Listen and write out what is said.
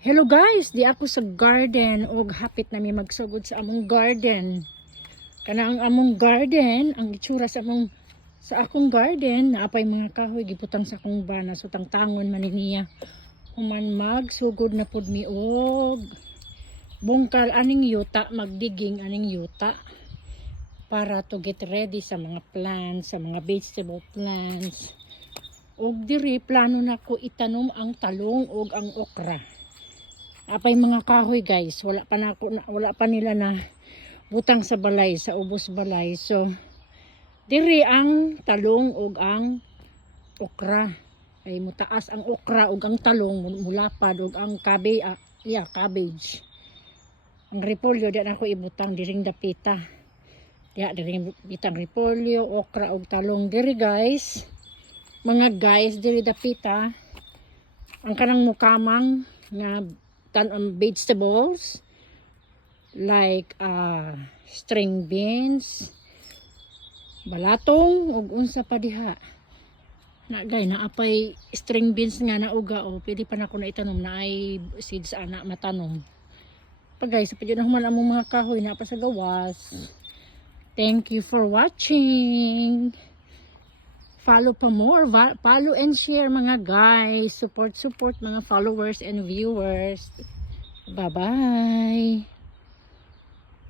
Hello guys, di ako sa garden o hapit na may magsugod sa among garden. Kana ang among garden, ang itsura sa akong garden, naapay mga kahoy giputang sa akong bana so tangtangon man niya. Human magsugod na pud mi og bungkal aning yuta, magdiging aning yuta para to get ready sa mga plants, sa mga vegetable plants. Og diri plano na ko itanom ang talong og ang okra. Apay mga kahoy guys, wala pa nila na butang sa balay, sa ubos balay. So diri ang talong ug ang okra. Ay mutaas ang okra ug ang talong, mulapad ug ang cabbage. Ang repolyo di na ako ibutang diring dapita. Diring bitang repolyo, okra ug talong diri guys. Mga guys, diri dapita ang kanang mukamang nga vegetables like string beans, balatong ug unsa pa diha na gay naapay string beans nga nauga o pwede pa na ko na itanom na ay seeds ana matanom pa guys. Sa pwede na human among mga kahoy na pa sa gawas. Thank you for watching. Follow pa more, follow and share mga guys. Support mga followers and viewers. Bye bye.